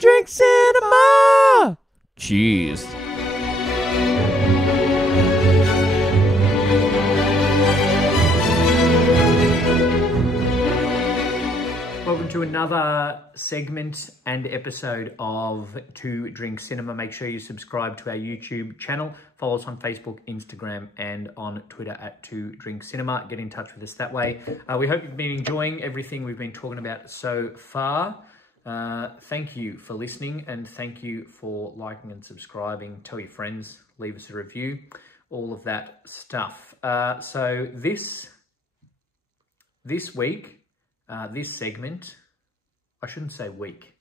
Drink Cinema! Cheers. Welcome to another segment and episode of To Drink Cinema. Make sure you subscribe to our YouTube channel. Follow us on Facebook, Instagram, and on Twitter at To Drink Cinema. Get in touch with us that way. We hope you've been enjoying everything we've been talking about so far. Thank you for listening, and thank you for liking and subscribing. Tell your friends, leave us a review, all of that stuff. So this week, this segment, I shouldn't say week,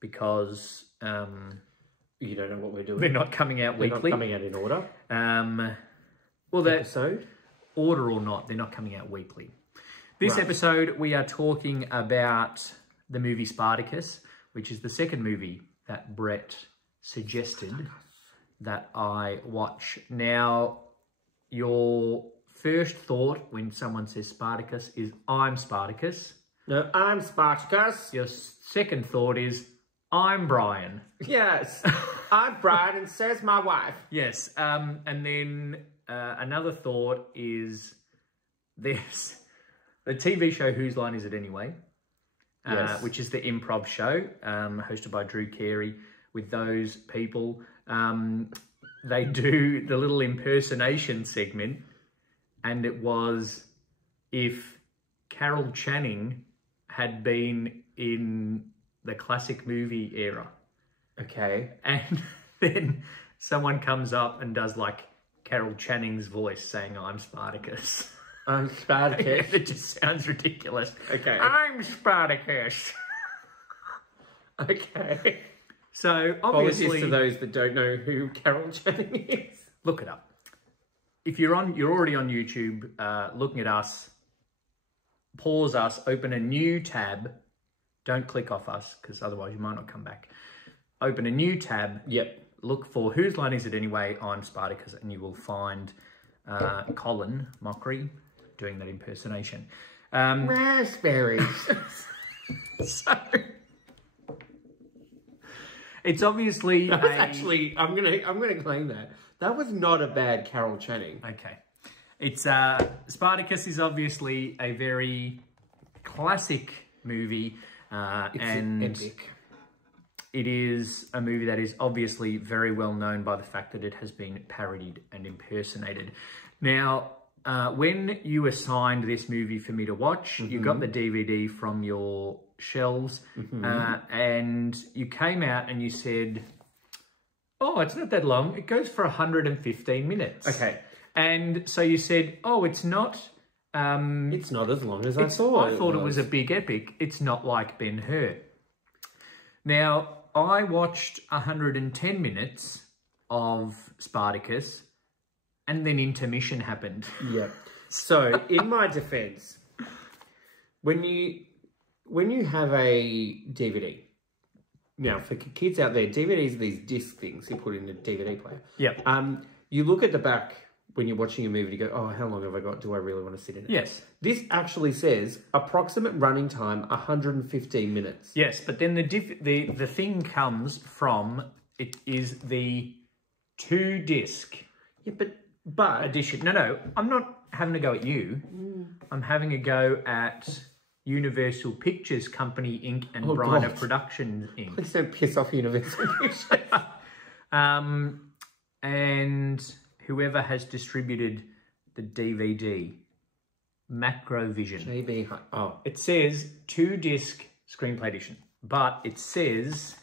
because you don't know what we're doing. they're not coming out weekly. They're not coming out in order. Well, that Episode? order or not, they're not coming out weekly. This episode, we are talking about the movie Spartacus, which is the second movie that Brett suggested that I watch. Now, your first thought when someone says Spartacus is, I'm Spartacus. No, I'm Spartacus. Your second thought is, I'm Brian. Yes, I'm Brian, and says my wife. Yes, and then another thought is, there's the TV show Whose Line Is It Anyway? Yes. Which is the improv show hosted by Drew Carey. With those people, they do the little impersonation segment, and it was if Carol Channing had been in the classic movie era. Okay. And then someone comes up and does like Carol Channing's voice saying, I'm Spartacus. I'm Spartacus. It just sounds ridiculous. Okay. I'm Spartacus. Okay. So Apologies obviously, to those that don't know who Carol Channing is. look it up. If you're already on YouTube, looking at us, pause us, open a new tab. Don't click off us, because otherwise you might not come back. Open a new tab. Yep. Look for Whose Line Is It Anyway? I'm Spartacus, and you will find Colin Mockery doing that impersonation. Raspberries. So it's obviously That was actually, I'm gonna claim that. That was not a bad Carol Channing. okay. It's Spartacus is obviously a very classic movie, and epic. it is a movie that is obviously very well known by the fact that it has been parodied and impersonated. Now, when you assigned this movie for me to watch, you got the DVD from your shelves, and you came out and you said, oh, it's not that long. It goes for 115 minutes. Okay. And so you said, oh, it's not... It's not as long as I thought. I thought it was a big epic. It's not like Ben-Hur. Now, I watched 110 minutes of Spartacus, and then intermission happened. Yeah. So, in my defense, when you have a DVD, now for kids out there, DVDs are these disc things you put in a DVD player. Yep. You look at the back when you're watching a movie to go, oh, how long have I got? Do I really want to sit in it? Yes. This actually says approximate running time 115 minutes. Yes, but then the thing comes from, it is the 2-disc Yeah, but edition. No, I'm not having a go at you. I'm having a go at Universal Pictures Company Inc. and Bryna God. Productions Inc. Please don't piss off Universal Pictures. And whoever has distributed the DVD, Macrovision. JB, oh, It says 2-disc screenplay edition, but it says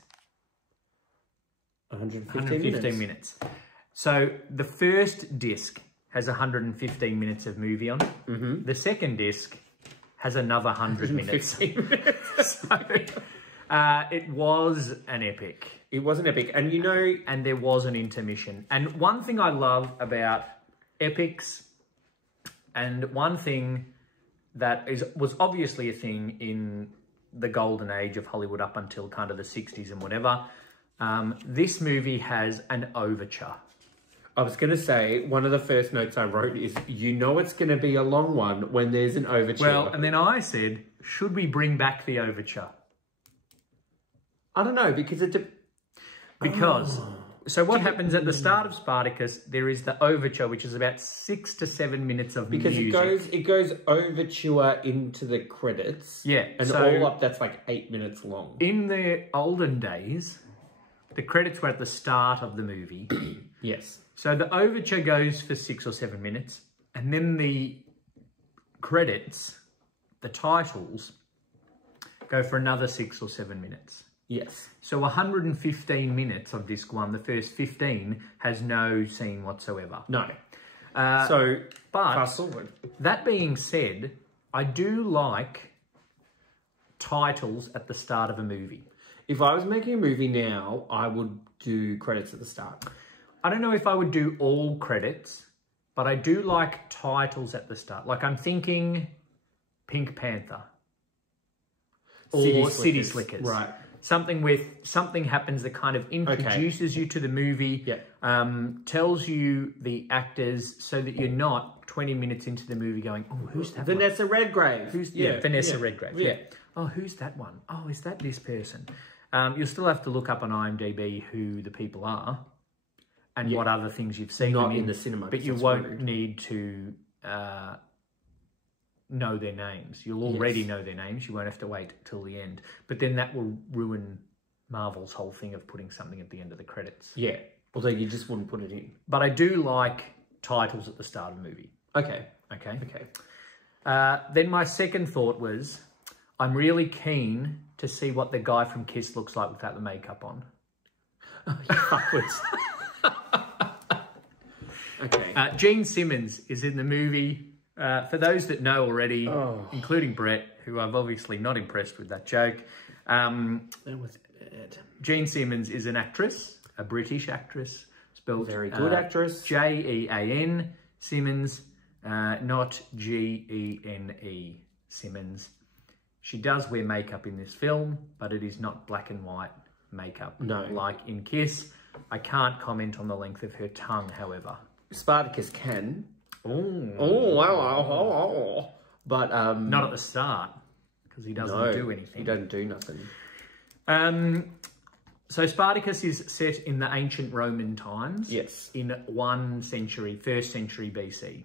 115 minutes. So the first disc has 115 minutes of movie on it. The second disc has another 100 minutes. So, it was an epic. it was an epic. And you know, And there was an intermission. And one thing I love about epics, and one thing that was obviously a thing in the golden age of Hollywood up until kind of the 60s and whatever, this movie has an overture. I was going to say, one of the first notes I wrote is, you know it's going to be a long one when there's an overture. Well, and then I said, should we bring back the overture? I don't know, because So what happens at the start of Spartacus, there is the overture, which is about 6 to 7 minutes of music. Because it goes overture into the credits. Yeah. And so all up, that's like 8 minutes long. in the olden days, the credits were at the start of the movie. Yes. So the overture goes for 6 or 7 minutes, and then the credits, the titles, go for another 6 or 7 minutes. Yes. So 115 minutes of disc 1, the first 15 has no scene whatsoever. No. But fast forward. That being said, I do like titles at the start of a movie. If I was making a movie now, I would do credits at the start. I don't know if I would do all credits, but I do like titles at the start. Like I'm thinking Pink Panther or City Slickers. Right. Something happens that kind of introduces you to the movie, tells you the actors so that you're not 20 minutes into the movie going, oh, who's that Vanessa Redgrave. Vanessa Redgrave. Yeah. Oh, who's that one? Oh, is that this person? You'll still have to look up on IMDb who the people are and what other things you've seen Not them in the cinema. But you won't need to know their names. You'll already know their names. You won't have to wait till the end. But then that will ruin Marvel's whole thing of putting something at the end of the credits. Yeah. Although you just wouldn't put it in. But I do like titles at the start of a movie. Okay. Then my second thought was, I'm really keen to see what the guy from Kiss looks like without the makeup on. Okay. Gene Simmons is in the movie. For those that know already, including Brett, who I've obviously not impressed with that joke, Gene Simmons is an actress, a British actress, spelled very good actress. Jean Simmons, not Gene Simmons. She does wear makeup in this film, but it is not black and white makeup like in Kiss. I can't comment on the length of her tongue, however. Spartacus can. But not at the start, because he doesn't do anything. He doesn't do nothing. So Spartacus is set in the ancient Roman times. Yes. In 1st century BC.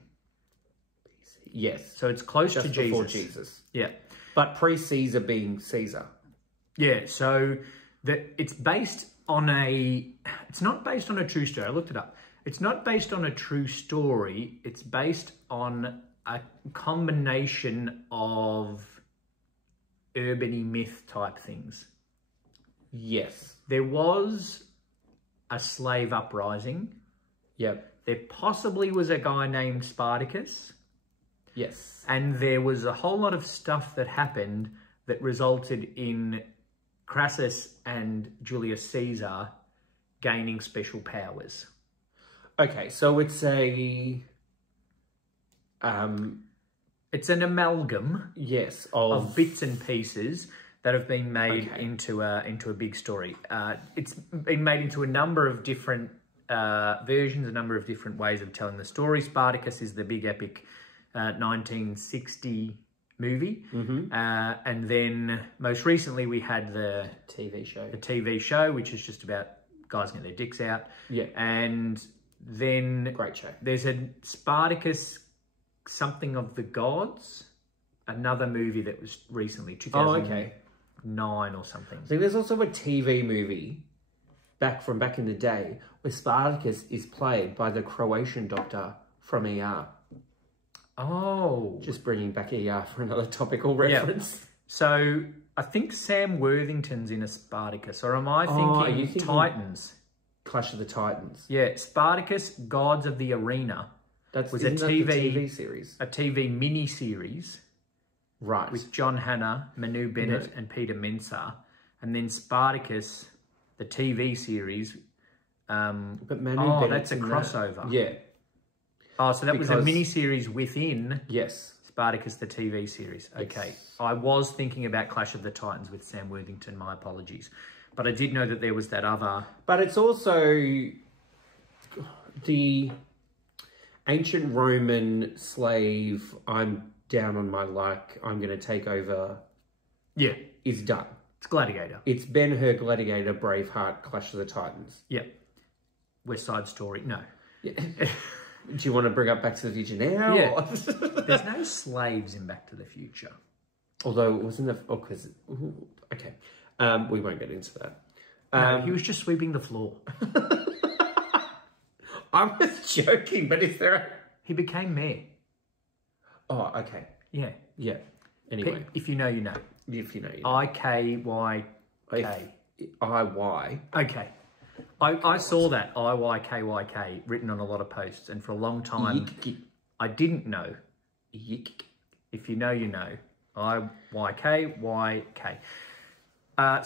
Yes. So it's close to Jesus. Before Jesus. Yeah. But pre-Caesar being Caesar. Yeah, so it's based on it's not based on a true story. I looked it up. It's not based on a true story. It's based on a combination of urban myth type things. Yes. There was a slave uprising. Yep. There possibly was a guy named Spartacus. Yes. And there was a whole lot of stuff that happened that resulted in Crassus and Julius Caesar gaining special powers. Okay, so it's it's an amalgam, yes, of bits and pieces that have been made into a big story. It's been made into a number of different versions, a number of different ways of telling the story. Spartacus is the big epic 1960 movie, and then most recently we had the TV show, which is just about guys getting their dicks out. Yeah, and then great show. There's a Spartacus, something of the gods, another movie that was recently 2009 or something. I think there's also a TV movie back in the day where Spartacus is played by the Croatian doctor from ER. Oh. Just bringing back ER for another topical reference. Yep. So I think Sam Worthington's in a Spartacus, or am I thinking Titans? Clash of the Titans. Yeah, Spartacus, Gods of the Arena. Was a TV series. A TV mini-series. Right. With John Hannah, Manu Bennett and Peter Mensah. And then Spartacus, the TV series. But Manu Bennett, that's a crossover. Yeah. Oh, so that was a mini-series within Spartacus, the TV series. Okay. Yes. I was thinking about Clash of the Titans with Sam Worthington. My apologies. But I did know that there was that other... But it's also the ancient Roman slave, I'm down on my luck, I'm going to take over, yeah, is done. It's Gladiator. It's Ben-Hur, Gladiator, Braveheart, Clash of the Titans. Yep. West Side Story. No. Yeah. Do you want to bring up Back to the Future now? Yeah. There's no slaves in Back to the Future. Although, wasn't there... Oh, because... Okay. We won't get into that. No, he was just sweeping the floor. I was joking, but is there a... He became mayor. Oh, okay. Yeah. Yeah. Anyway. If you know, you know. If you know, you know. IKYK. IY. Okay. I saw that IYKYK written on a lot of posts, and for a long time I didn't know. If you know, you know. IYKYK.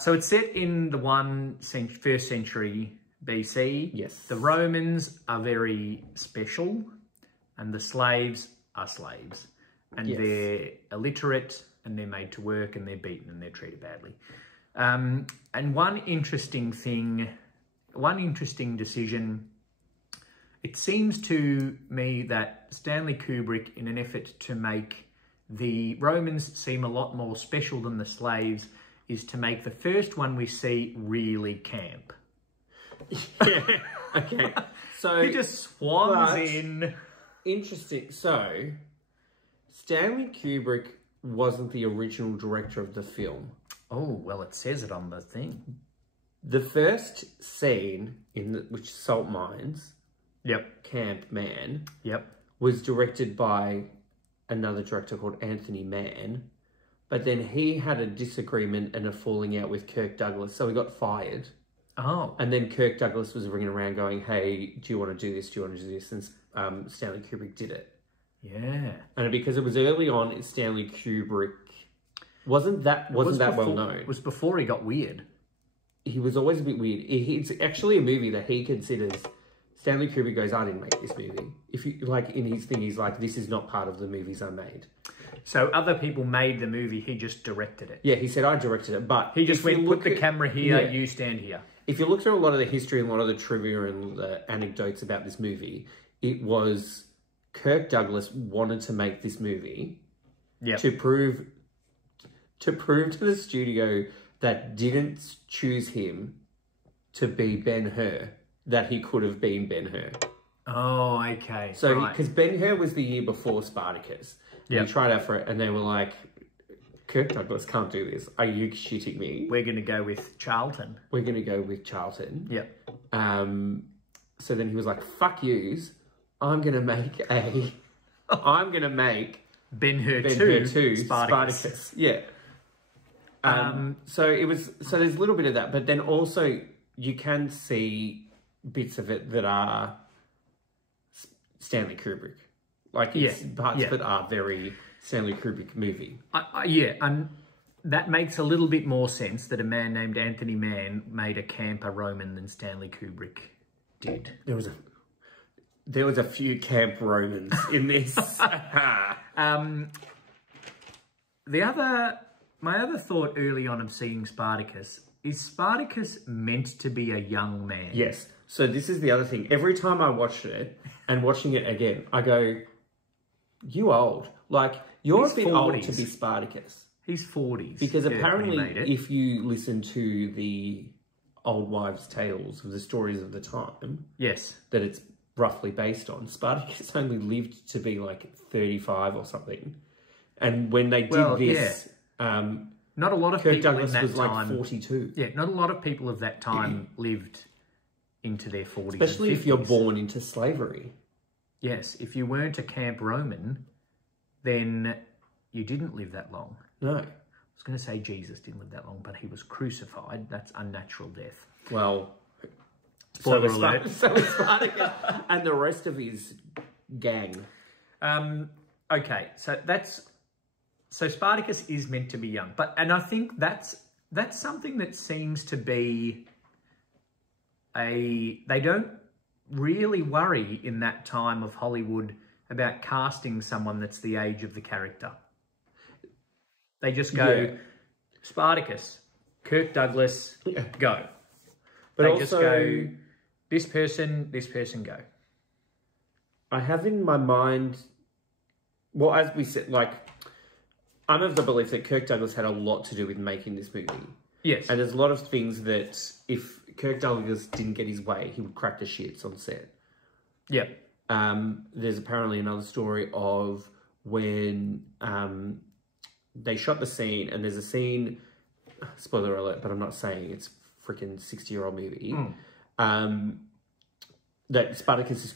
So it's set in the 1st century BC. Yes. The Romans are very special, and the slaves are slaves, and they're illiterate, and they're made to work, and they're beaten, and they're treated badly. And one interesting decision, it seems to me that Stanley Kubrick, in an effort to make the Romans seem a lot more special than the slaves, is to make the first one we see really camp. Yeah, okay. So he just swans in. Interesting. So, Stanley Kubrick wasn't the original director of the film. Oh, well, it says it on the thing. The first scene, which Salt Mines, Camp Man, was directed by another director called Anthony Mann, but then he had a disagreement and a falling out with Kirk Douglas, so he got fired. Oh. And then Kirk Douglas was ringing around going, hey, do you want to do this? Do you want to do this? And Stanley Kubrick did it. Yeah. And because it was early on, Stanley Kubrick wasn't that well known. It was before he got weird. He was always a bit weird. It's actually a movie that he considers... Stanley Kubrick goes, I didn't make this movie. If you like, in his thing, he's like, this is not part of the movies I made. So other people made the movie, he just directed it. Yeah, he said, I directed it, but... He just went, put the camera here, you stand here. If you look through a lot of the history and a lot of the trivia and the anecdotes about this movie, it was Kirk Douglas wanted to make this movie to prove to the studio that didn't choose him to be Ben-Hur, that he could have been Ben-Hur. Oh, okay. So, because Ben-Hur was the year before Spartacus. He tried out for it, and they were like, Kirk Douglas can't do this. Are you shitting me? We're going to go with Charlton. We're going to go with Charlton. Yep. So then he was like, fuck yous. I'm going to make Ben-Hur 2 Spartacus. Yeah. So there's a little bit of that, but then also you can see bits of it that are Stanley Kubrick. Like, parts that are very Stanley Kubrick movie. And that makes a little bit more sense that a man named Anthony Mann made a camper Roman than Stanley Kubrick did. There was a few camp Romans in this. My other thought early on of seeing Spartacus, is Spartacus meant to be a young man? Yes. So this is the other thing. Every time I watched it and watching it again, I go, you old. Like, you're a bit 40s. Old to be Spartacus. He's 40s. Because apparently, if you listen to the old wives' tales of the stories of the time, that it's roughly based on, Spartacus only lived to be like 35 or something. And when they did this... not a lot of Kirk people Douglas in that was time... like 42. Yeah, not a lot of people of that time lived into their 40s. Especially if you're born into slavery. Yes, if you weren't a camp Roman, then you didn't live that long. No. I was going to say Jesus didn't live that long, but he was crucified. That's unnatural death. Well, spoiler alert. So was Spartacus and the rest of his gang. Okay, so Spartacus is meant to be young, and I think that's something that seems to be they don't really worry in that time of Hollywood about casting someone that's the age of the character. They just go, Spartacus, Kirk Douglas, go. But they just go, this person, go. I have in my mind, well, as we said, like, I'm of the belief that Kirk Douglas had a lot to do with making this movie. Yes. And there's a lot of things that if Kirk Douglas didn't get his way, he would crack the shits on set. Yeah. There's apparently another story of when they shot the scene, and there's a scene, spoiler alert, but I'm not saying it's a freaking 60-year-old movie, that Spartacus is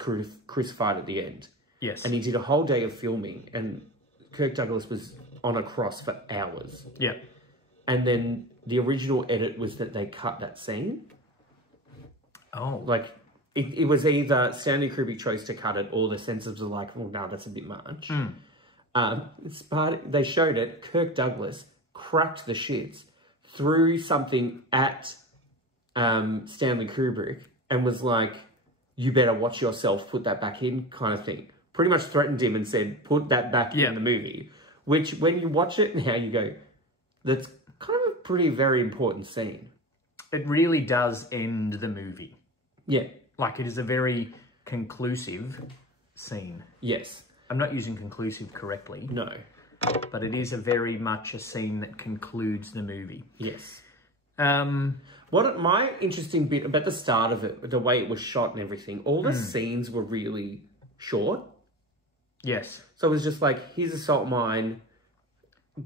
crucified at the end. Yes. And he did a whole day of filming, and Kirk Douglas was on a cross for hours. Yeah. And then the original edit was that they cut that scene. Oh. Like, it was either Stanley Kubrick chose to cut it, or the censors were like, well, no, that's a bit much. They showed it. Kirk Douglas cracked the shits, threw something at Stanley Kubrick, and was like, you better watch yourself, put that back in, kind of thing. Pretty much threatened him and said, put that back in the movie. Which, when you watch it now, you go, that's kind of a pretty very important scene. It really does end the movie. Yeah. Like, it is a very conclusive scene. Yes. I'm not using conclusive correctly. No. But it is a very much a scene that concludes the movie. Yes. What my interesting bit about the start of it, the way it was shot and everything, all the scenes were really short. Yes. So it was just like, here's a salt mine,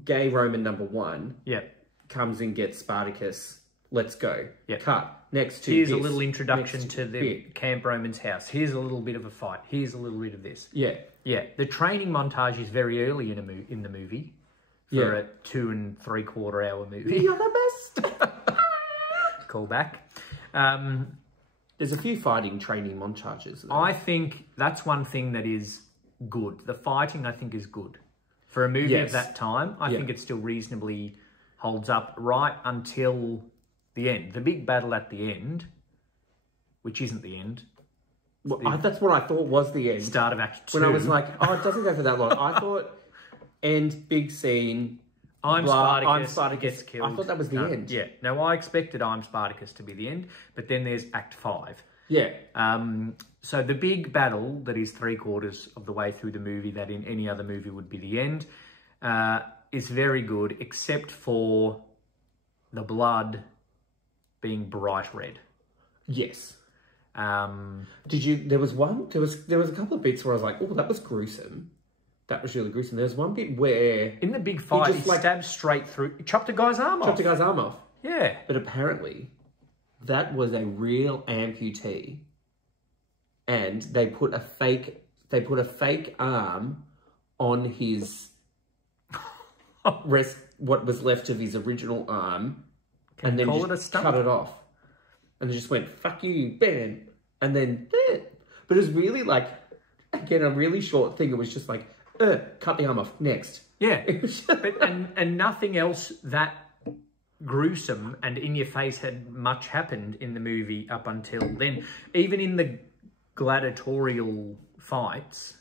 gay Roman number 1. Yeah. Comes and gets Spartacus. Let's go. Yeah. Cut. Next to here's this. a little introduction Next to the Camp Roman's house. Here's a little bit of a fight. Here's a little bit of this. Yeah. Yeah. The training montage is very early in the movie for a 2 3/4 hour movie. You're the best. Call back. There's a few fighting training montages. Though. I think that's one thing that is good. The fighting, I think, is good. For a movie of that time, I think it still reasonably holds up right until the end. The big battle at the end, which isn't the end. Well, that's what I thought was the end. Start of Act 2. When I was like, oh, it doesn't go for that long. I thought, end, big scene. I'm Spartacus gets killed. I thought that was the end. Yeah. No, I expected I'm Spartacus to be the end, but then there's Act 5. Yeah. So the big battle that is 3/4 of the way through the movie, that in any other movie would be the end, is very good, except for the blood being bright red. Yes. There was a couple of bits where I was like, oh, that was gruesome. That was really gruesome. There was one bit where... In the big fight, he stabbed straight through... Chopped a guy's arm off. Chopped a guy's arm off. Yeah. But apparently, that was a real amputee. And they put a fake arm on his... what was left of his original arm. And then just cut it off. And they just went, fuck you, bam. And then, but it was really like, again, a really short thing. It was just like, cut the arm off, next. Yeah, and nothing else that gruesome and in your face had much happened in the movie up until then. Even in the gladiatorial fights,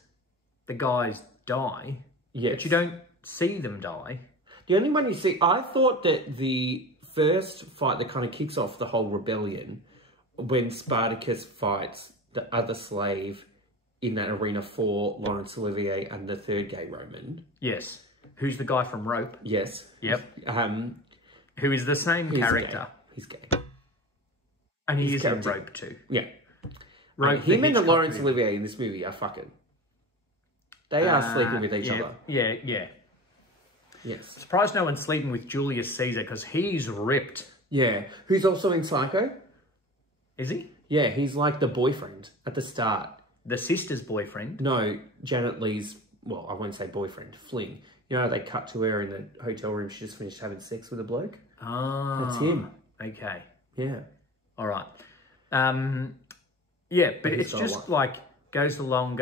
the guys die, but you don't see them die. The only one you see, I thought that the first fight that kind of kicks off the whole rebellion, when Spartacus fights the other slave in that arena for Laurence Olivier and the third gay Roman. Yes. Who's the guy from Rope? Yes. Yep. Who is the same character. He's gay. And he is in Rope too. Yeah. Rope, him and Laurence Olivier in this movie are fucking... They are sleeping with each other. Yeah, yeah. Yes. Surprised no one's sleeping with Julius Caesar, because he's ripped. Yeah. Who's also in Psycho? Is he? Yeah, he's like the boyfriend at the start. The sister's boyfriend? No, Janet Leigh's, well, I won't say boyfriend, fling. You know, they cut to her in the hotel room. She just finished having sex with a bloke. Ah. That's him. Okay. Yeah. All right. Yeah, but it's just like goes along.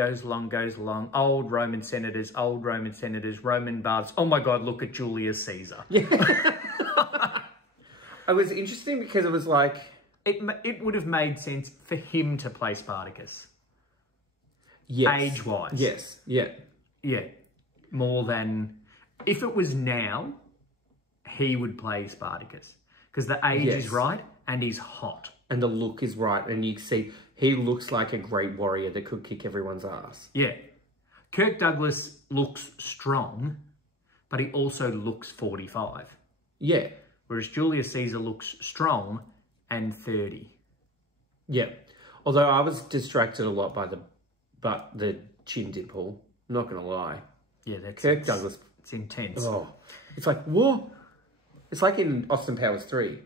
Old Roman senators, Roman baths. Oh my God, look at Julius Caesar. Yeah. It was interesting because it was like... It would have made sense for him to play Spartacus. Yes. Age-wise. Yes. Yeah. Yeah. More than... If it was now, he would play Spartacus. Because the age is right and he's hot. And the look is right. And you see, he looks like a great warrior that could kick everyone's ass. Yeah. Kirk Douglas looks strong, but he also looks 45. Yeah. whereas Julius Caesar looks strong and 30. Yeah. Although I was distracted a lot by the chin dimple. I'm not going to lie. Yeah, Kirk Douglas. It's intense. Oh, it's like, whoa. It's like in Austin Powers 3.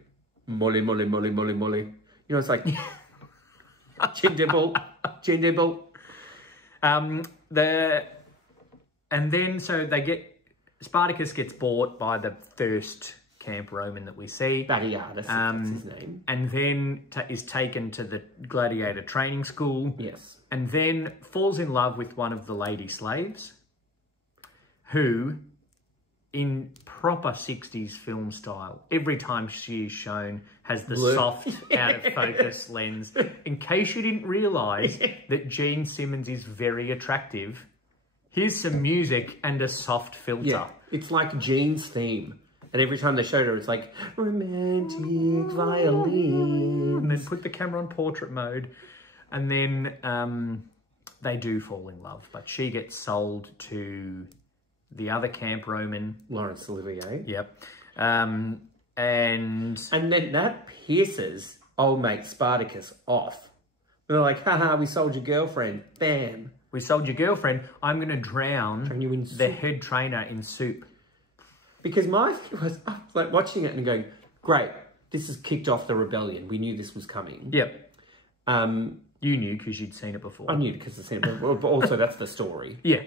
Molly, molly, molly, molly, molly. You know, it's like chin dimple, chin dimple. And then so Spartacus gets bought by the first camp Roman that we see. Batiatus, that's his name. And then is taken to the gladiator training school. Yes. And then falls in love with one of the lady slaves, who, in proper 60s film style, every time she is shown, has the soft, out-of-focus lens. In case you didn't realise that Gene Simmons is very attractive, here's some music and a soft filter. Yeah, it's like Gene's theme. And every time they showed her, it's like, romantic violin. And then put the camera on portrait mode. And then they do fall in love. But she gets sold to the other camp Roman. Laurence Olivier. Yep. And then that pisses old mate Spartacus off. They're like, haha, we sold your girlfriend. Bam. We sold your girlfriend. I'm going to drown you in the head trainer in soup. Because my thing was, I was like watching it and going, great, this has kicked off the rebellion. We knew this was coming. Yep. You knew because you'd seen it before. I knew because I'd seen it before, but also that's the story. Yeah.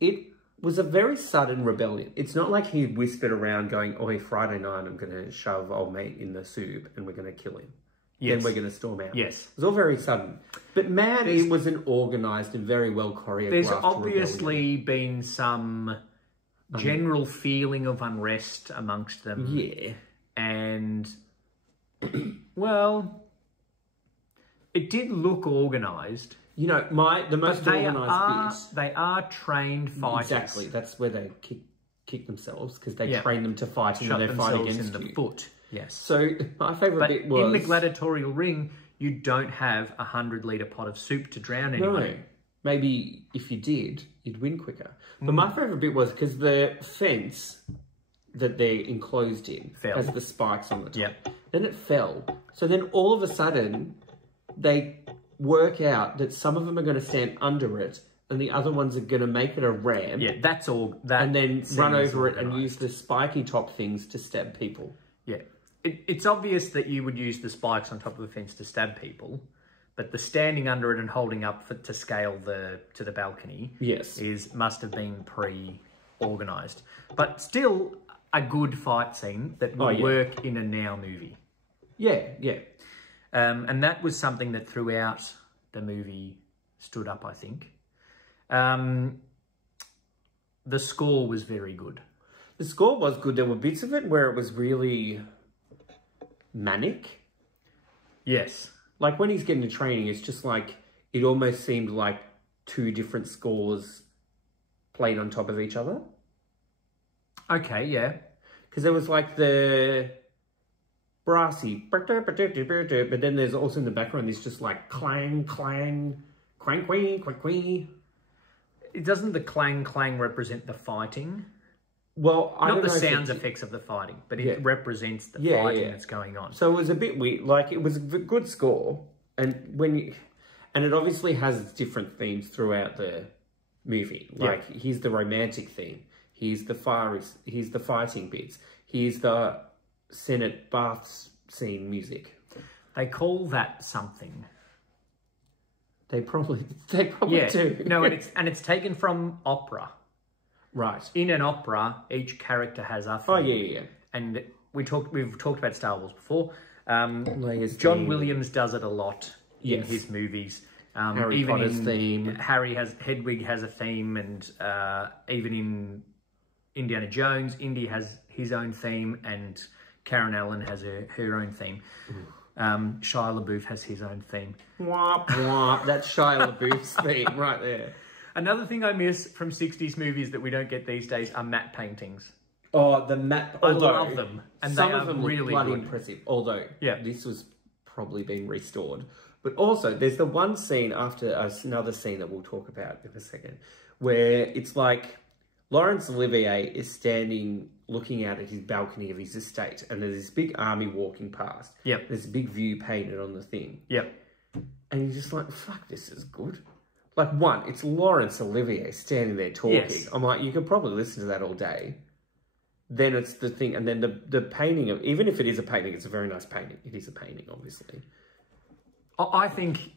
It was a very sudden rebellion. It's not like he whispered around going, oh, Friday night I'm going to shove old mate in the soup and we're going to kill him. Yes. Then we're going to storm out. Yes. It was all very sudden. But man, it was an organised and very well choreographed There's obviously rebellion. been some general feeling of unrest amongst them. Yeah. And, well, it did look organised. You know, the most organised bit. They are trained fighters. Exactly. That's where they kick themselves, because they train them to fight and then they fight against in the foot. Yes. So my favourite bit was... in the gladiatorial ring, you don't have a 100-litre pot of soup to drown anyone. No. Maybe if you did, you'd win quicker. But my favourite bit was because the fence that they're enclosed in has the spikes on the top. Yep. Then it fell. So then all of a sudden, they work out that some of them are going to stand under it and the other ones are going to make it a ramp. Yeah, that's all. And then run over it and use the spiky top things to stab people. Yeah. It's obvious that you would use the spikes on top of the fence to stab people, but the standing under it and holding up to scale to the balcony must have been pre-organised. But still a good fight scene that would work in a now movie. Yeah, yeah. And that was something that throughout the movie stood up, I think. The score was very good. The score was good. There were bits of it where it was really manic. Yes. Like when he's getting to training, it's just like, it almost seemed like two different scores played on top of each other. Okay, yeah. Because there was like the brassy, but then there's also in the background, there's just like clang, clang, crank, queen, quank, queen. Doesn't the clang, clang represent the fighting? Well, I don't know. Not the sound effects of the fighting, but it represents the fighting that's going on. So it was a bit weird. Like, it was a good score. And and it obviously has different themes throughout the movie. Like, here's the romantic theme. Here's the fighting bits. Here's the Senate bath scene music. They call that something. They probably do. No, and it's taken from opera. Right. In an opera, each character has a theme. Oh, yeah. And we've talked about Star Wars before. John Williams does it a lot in his movies. Harry Potter's theme. Hedwig has a theme, and even in Indiana Jones, Indy has his own theme, and Karen Allen has her own theme. Shia LaBeouf has his own theme. Womp, womp. That's Shia LaBeouf's theme right there. Another thing I miss from 60s movies that we don't get these days are matte paintings. Oh, the matte... I love them. And some they are of them really look bloody good. impressive. Although, this was probably been restored. But also, there's the one scene after another scene that we'll talk about in a second, where it's like Laurence Olivier is standing, looking out at his balcony of his estate, and there's this big army walking past. Yep. There's a big view painted on the thing. Yep. And you're just like, fuck, this is good. Like, one, it's Laurence Olivier standing there talking. Yes. I'm like, you could probably listen to that all day. Then it's the thing, and then the painting of, even if it is a painting, it's a very nice painting. It is a painting, obviously. I think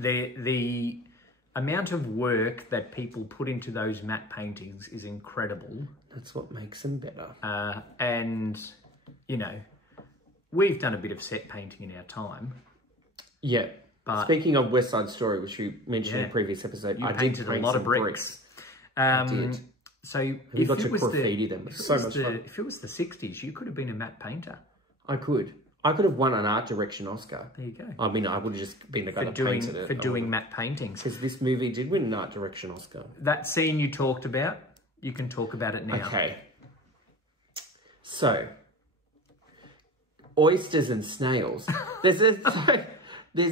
the amount of work that people put into those matte paintings is incredible. That's what makes them better. And, you know, we've done a bit of set painting in our time. Yeah. But speaking of West Side Story, which you mentioned in a previous episode, I painted a lot of bricks. I did. So if got to graffiti them. So much fun. If it was the 60s, you could have been a matte painter. I could. I could have won an art direction Oscar. There you go. I mean, I would have just been the guy that painted it. For doing matte paintings. Because this movie did win an art direction Oscar. That scene you talked about, you can talk about it now. Okay. So, oysters and snails. There's a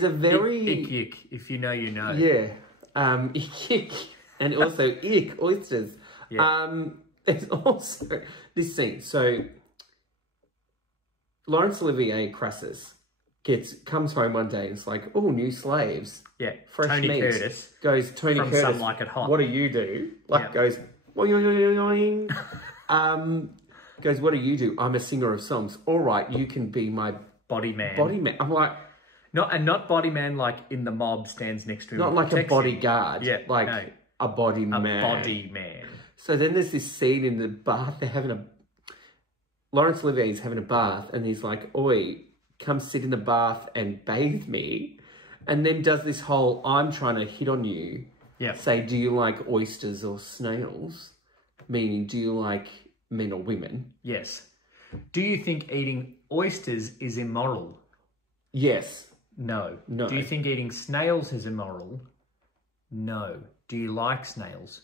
very... Ick, ick. If you know, you know. Yeah. Ick, ick. And also, ick, oysters. Yeah. There's also this scene. So, Laurence Olivier Crassus comes home one day and it's like, oh, new slaves. Yeah. Fresh Tony meat. Curtis. Goes, Tony from Curtis. Some Like It Hot. What do you do? Like, yep. Goes, goes, what do you do? I'm a singer of songs. All right, you can be my body man. Body man. I'm like... Not body man like in the mob stands next to him. Not like a bodyguard. Yeah, like no. a body man. A body man. So then there's this scene in the bath. They're having a... Laurence Olivier's having a bath and he's like, oi, come sit in the bath and bathe me. And then does this whole, I'm trying to hit on you. Yeah. Say, do you like oysters or snails? Meaning, do you like men or women? Yes. Do you think eating oysters is immoral? Yes. No. No. Do you think eating snails is immoral? No. Do you like snails?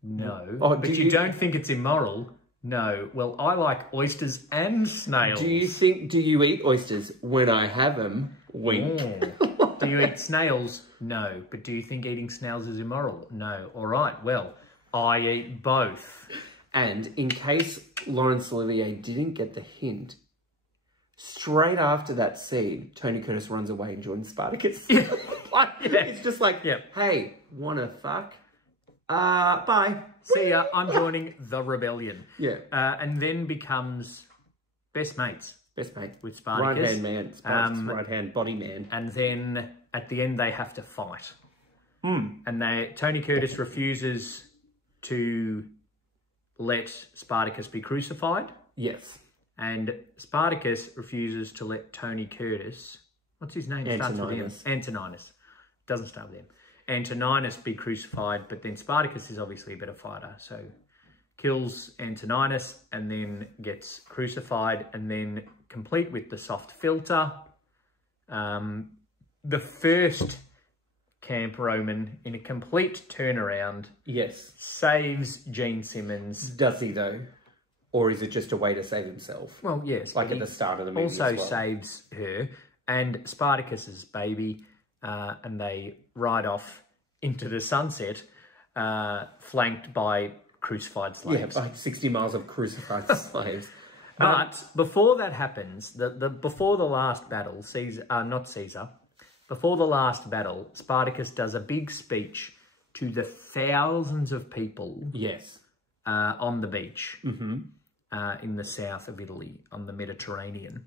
No. Oh, but you don't think it's immoral? No. Well, I like oysters and snails. Do you eat oysters? When I have them, wink. Oh. Do you eat snails? No. But do you think eating snails is immoral? No. All right. Well, I eat both. And in case Laurence Olivier didn't get the hint, straight after that scene, Tony Curtis runs away and joins Spartacus. It's just like, hey, wanna fuck? Bye. See ya, I'm joining the rebellion. Yeah. And then becomes best mates. Best mate. With Spartacus. Right-hand man. Spartacus, right-hand body man. And then at the end they have to fight. And Tony Curtis refuses to let Spartacus be crucified. Yes. And Spartacus refuses to let Tony Curtis, what's his name? Antoninus. Antoninus. Doesn't start with him. Antoninus be crucified, but then Spartacus is obviously a better fighter. So kills Antoninus and then gets crucified, and then complete with the soft filter. The first camp Roman in a complete turnaround. Yes. Saves Gene Simmons. Does he though? Or is it just a way to save himself? Well, yes. Like at the start of the movie also as well. saves her and Spartacus's baby, and they ride off into the sunset, flanked by crucified slaves. Yeah, by 60 miles of crucified slaves. But before that happens, before the last battle, before the last battle, Spartacus does a big speech to the thousands of people. Yes. On the beach. In the south of Italy, on the Mediterranean.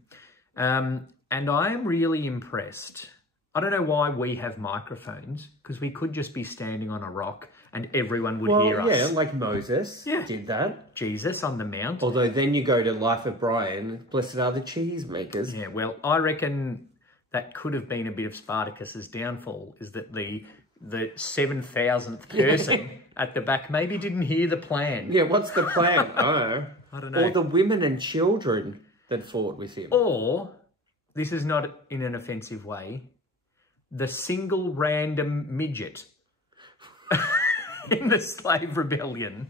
And I am really impressed. I don't know why we have microphones, because we could just be standing on a rock and everyone would hear us. Yeah, like Moses did that. Jesus on the mount. Although then you go to Life of Brian, blessed are the cheesemakers. Yeah, well, I reckon that could have been a bit of Spartacus's downfall, is that the 7,000th person at the back maybe didn't hear the plan. Yeah, what's the plan? I don't know. Or the women and children that fought with him. Or, this is not in an offensive way, the single random midget in the slave rebellion.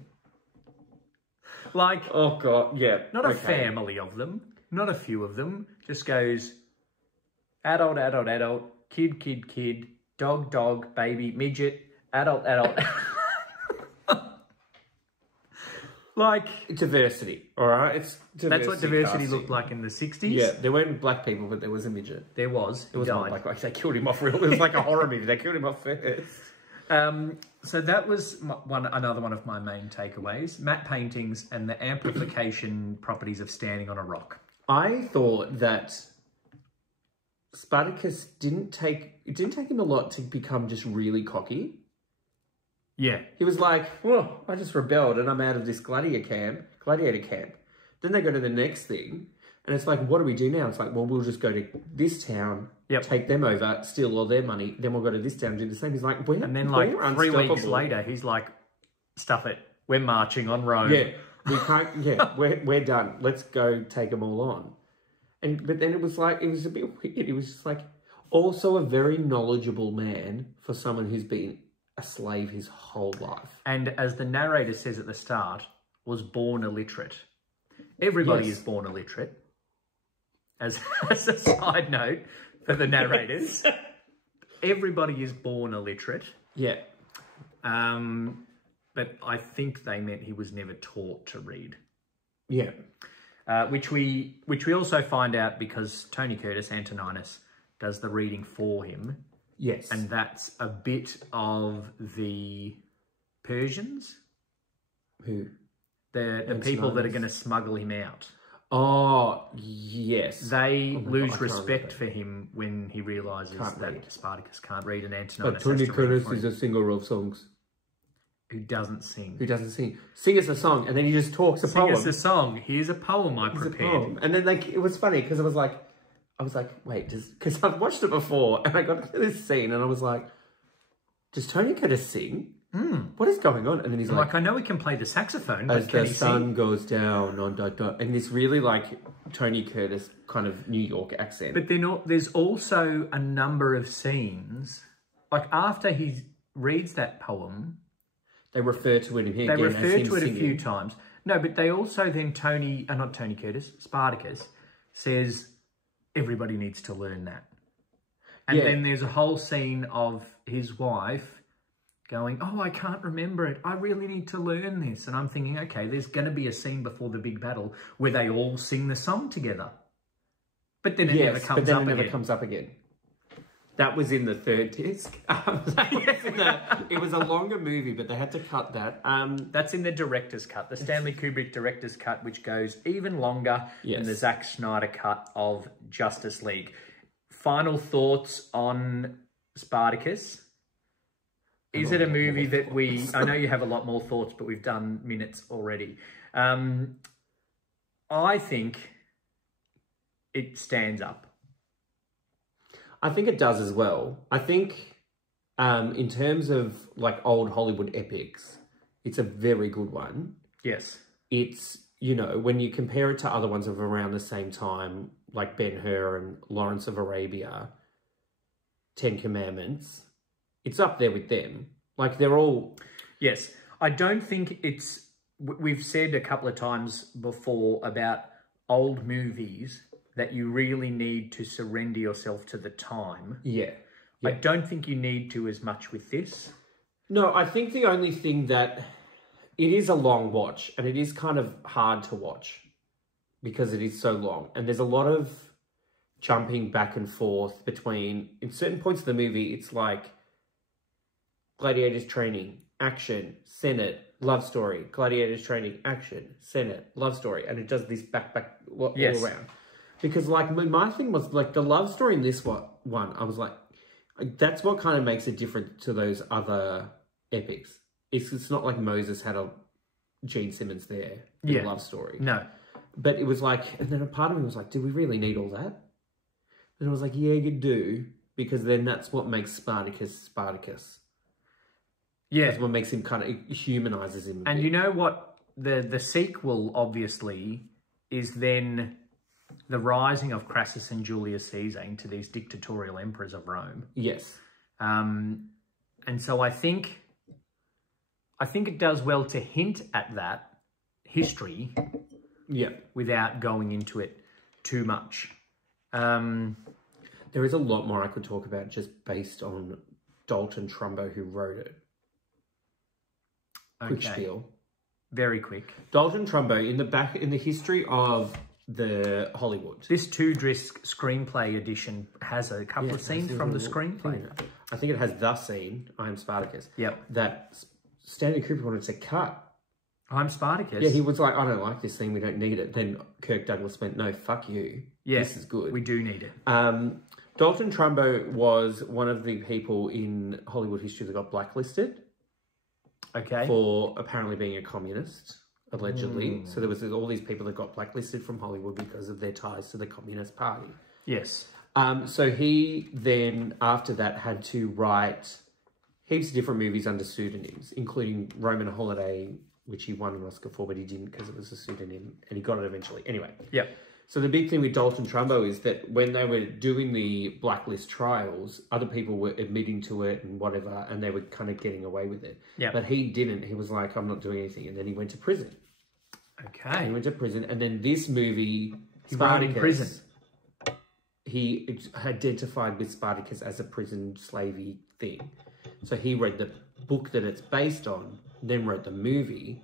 Like, oh God, yeah. Not a family of them, not a few of them, just goes adult, adult, adult, kid, kid, kid, dog, dog, baby, midget, adult, adult. Like, diversity, all right? It's diversity. That's what diversity casting. looked like in the 60s. Yeah, there weren't black people, but there was a midget. There was. It was not black. Like, they killed him off real. It was like a horror movie. They killed him off first. So that was another one of my main takeaways. Matte paintings and the amplification properties of standing on a rock. I thought that Spartacus didn't take him a lot to become just really cocky. Yeah. He was like, well, I just rebelled and I'm out of this gladiator camp. Then they go to the next thing and it's like, what do we do now? It's like, well, we'll just go to this town, take them over, steal all their money. Then we'll go to this town and do the same. He's like, and then like 3 weeks later, he's like, stuff it. We're marching on Rome. Yeah, we can't, we're done. Let's go take them all on. But then it was like, it was a bit weird. It was just like, also a very knowledgeable man for someone who's been a slave his whole life. And as the narrator says at the start, was born illiterate. Everybody is born illiterate. As a side note for the narrators, everybody is born illiterate. Yeah. But I think they meant he was never taught to read. Yeah. Which we also find out because Tony Curtis, Antoninus, does the reading for him. Yes. And that's a bit of the Persians. Who? The people that are going to smuggle him out. Oh, yes. They lose respect for him when he realises that Spartacus can't read and Antoninus But Tony Curtis is a singer of songs. Who doesn't sing. Who doesn't sing. Sing us a song and then he just talks a poem. Sing us a song. Here's a poem I prepared. And then it was funny because I was like, wait, because I've watched it before and I got to this scene and I was like, does Tony Curtis sing? What is going on? And then he's like, I know he can play the saxophone, but as can the he sun sing? goes down on and this really like Tony Curtis kind of New York accent. But there's also a number of scenes, like after he reads that poem, they refer to it again. They refer to it a few times. No, but they also then Spartacus says everybody needs to learn that. And then there's a whole scene of his wife going, oh, I can't remember it. I really need to learn this. And I'm thinking, okay, there's going to be a scene before the big battle where they all sing the song together. But then it never comes up again. That was in the third disc. It was a longer movie, but they had to cut that. That's in the director's cut, the Stanley Kubrick director's cut, which goes even longer than the Zack Snyder cut of Justice League. Final thoughts on Spartacus? Is it a movie that I know you have a lot more thoughts, but we've done minutes already. I think it stands up. I think it does as well. I think in terms of like old Hollywood epics, it's a very good one. Yes. It's, when you compare it to other ones of around the same time, like Ben-Hur and Lawrence of Arabia, 10 Commandments, it's up there with them. Like they're all... Yes. I don't think it's... We've said a couple of times before about old movies that you really need to surrender yourself to the time. Yeah. I don't think you need to as much with this. No, I think the only thing that... It is a long watch and it is kind of hard to watch because it is so long. And there's a lot of jumping back and forth between... In certain points of the movie, it's like gladiators training, action, Senate, love story, gladiators training, action, Senate, love story. And it does this back all around. Because like my thing was like the love story in this one, I was like, that's what kind of makes it different to those other epics. It's not like Moses had a Gene Simmons there in a love story. No. But it was like, and then a part of me was like, do we really need all that? And I was like, yeah, you do. Because then that's what makes Spartacus Spartacus. Yeah. That's what makes him kind of humanizes him. And you know what? The sequel, obviously, is then the rising of Crassus and Julius Caesar into these dictatorial emperors of Rome. Yes. And so I think it does well to hint at that history without going into it too much. There is a lot more I could talk about just based on Dalton Trumbo, who wrote it. Quick spiel. Very quick. Dalton Trumbo, in the history of the Hollywood. This 2-disc screenplay edition has a couple of scenes from the screenplay. I think it has the scene, I Am Spartacus. Yep. That Stanley Kubrick wanted to cut. I'm Spartacus. Yeah, he was like, I don't like this scene, we don't need it. Then Kirk Douglas went, no, fuck you. Yeah, this is good. We do need it. Dalton Trumbo was one of the people in Hollywood history that got blacklisted. Okay. For apparently being a communist, allegedly. So there was all these people that got blacklisted from Hollywood because of their ties to the Communist Party. Yes. So he then, after that, had to write heaps of different movies under pseudonyms, including Roman Holiday, which he won an Oscar for, but he didn't because it was a pseudonym, and he got it eventually. Anyway. Yep. So the big thing with Dalton Trumbo is that when they were doing the blacklist trials, other people were admitting to it and whatever, and they were kind of getting away with it. Yeah. But he didn't. He was like, I'm not doing anything. And then he went to prison. Okay. He went to prison. And then this movie, He wrote in prison. He identified with Spartacus as a prison slavey thing. So he read the book that it's based on, then wrote the movie.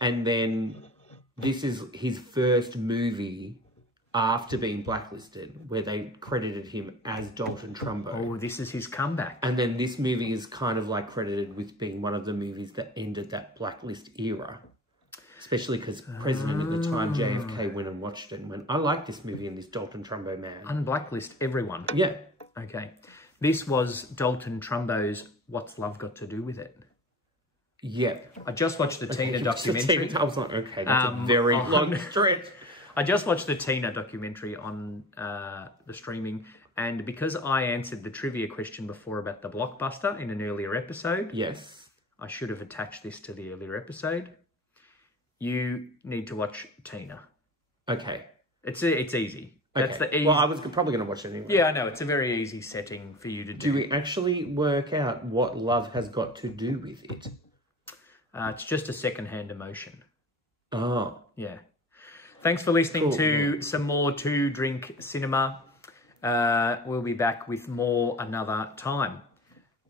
And then this is his first movie after being blacklisted, where they credited him as Dalton Trumbo. Oh, this is his comeback. And then this movie is kind of like credited with being one of the movies that ended that blacklist era. Especially because President at the time, JFK, went and watched it and went, I like this movie and this Dalton Trumbo man. Unblacklist everyone. Yeah. Okay. This was Dalton Trumbo's What's Love Got to Do With It? Yeah. I just watched the Tina documentary. I was like, okay, that's a very long stretch. I just watched the Tina documentary on the streaming, and because I answered the trivia question before about the Blockbuster in an earlier episode, yes, I should have attached this to the earlier episode. You need to watch Tina. Okay. It's easy. That's okay. the easy. Well, I was probably going to watch it anyway. Yeah, I know. It's a very easy setting for you to do. Do we actually work out what love has got to do with it? It's just a second-hand emotion. Oh. Yeah. Thanks for listening to some more 2-Drink Cinema. We'll be back with more another time.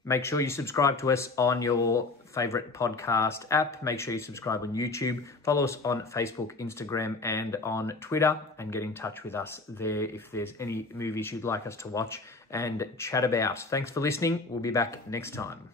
Make sure you subscribe to us on your favourite podcast app. Make sure you subscribe on YouTube. Follow us on Facebook, Instagram, and on Twitter. And get in touch with us there if there's any movies you'd like us to watch and chat about. Thanks for listening. We'll be back next time.